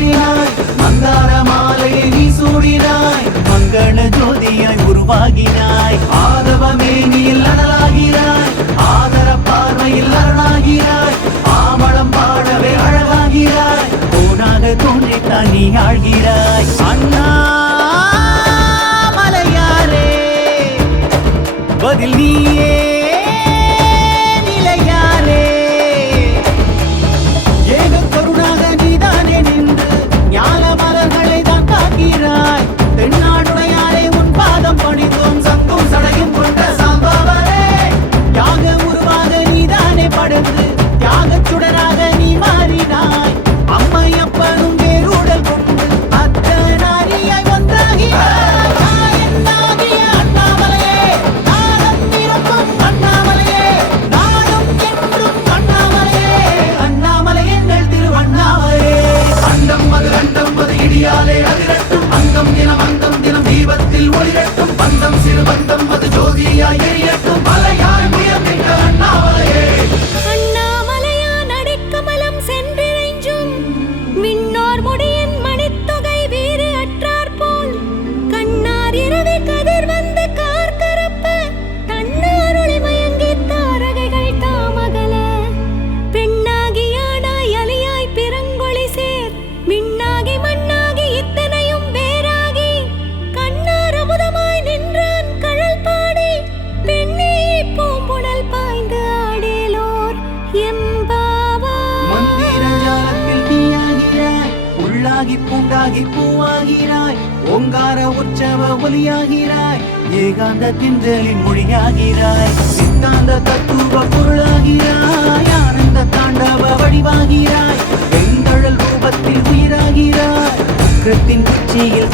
மாறினாய் மந்தார மாலையை நீ சூடினாய் மங்கள ஜோதியாய் உருவாகினாய் ஆதவமேனியில் அனலாகிறாய் ஆதர பார்வையில் அரணாகிறாய் ஆமளம் பாடவே அழகாகிறாய் போனாக தோன்றித்தான் நீ ஆழ்கிறாய் அண்ணாமலையாரே பதில் நீயே நிலையாரே ஏக கருணாக நீதானே நின்று ஞான மலர்களை தான் காக்கிறாய் தென்னாடுடையாரே உன் பாதம் பணிந்தோம் சங்கும் சடையும் கொண்ட சாம்பவரே யாக உருவாக நீதானே படைந்து தியாகச் சுடராக நீ மாறினாய் அம்மையப்பனும் வேறுடல் கொண்டு அத்தனாரியாய் ஒன்றாகிறாய் நாயனாகிய அண்ணாமலையே நாதம் நிரப்பும் அண்ணாமலையே நாடும் என்றும் அண்ணாமலையே அண்ணாமலை எங்கள் திருவண்ணாமலையே அண்டம் அது அண்டம் அது இடியாலே அதிரட்டும் அங்கம் தினம் தீபத்தில் ஒளிரட்டும் பந்தம் சிறு பந்தம் அது ஜோதியாய் எரியட்டும் மலையாய் உயர்ந்திட்ட அண்ணாமலையே அண்ணாமலையான் அடைக்கமலம் சென்றிறைஞ்சும் விண்ணோர் முடியின் மணித்தொகை வேறு அற்றார் போல் கண்ணார் இரவி கதிர் வந்து கார்கரப்ப தன்னாருளி மயங்கி தாரகைகள் தாமகல பெண்ணாகியானாய் அலியாய் பிறங்கொழி சேர் மின்னாகி மண்ணாகி இத்தனையும் வேறாகி கண்ணார் அமுதமாய் நின்றான் கழல் பாடி பெண்ணே பூம்புணல் பாய்ந்து ஆடேலோர் எம்பாவாய் மந்திர ஜாலத்தில் நீயாகிறாய் உள்ளாகி பூண்டாகி பூவாகிறாய் ஓங்கார உற்சவ ஒலியாகிறாய் ஏகாந்த தின்றலின் மொழியாகிறாய் சித்தாந்த தத்துவ பொருளாகிறாய் ஆனந்த தாண்டவ வடிவாகிறாய் பெண்கழல் ரூபத்தில் உயிராகிறாய் உக்கத்தின் உச்சியில்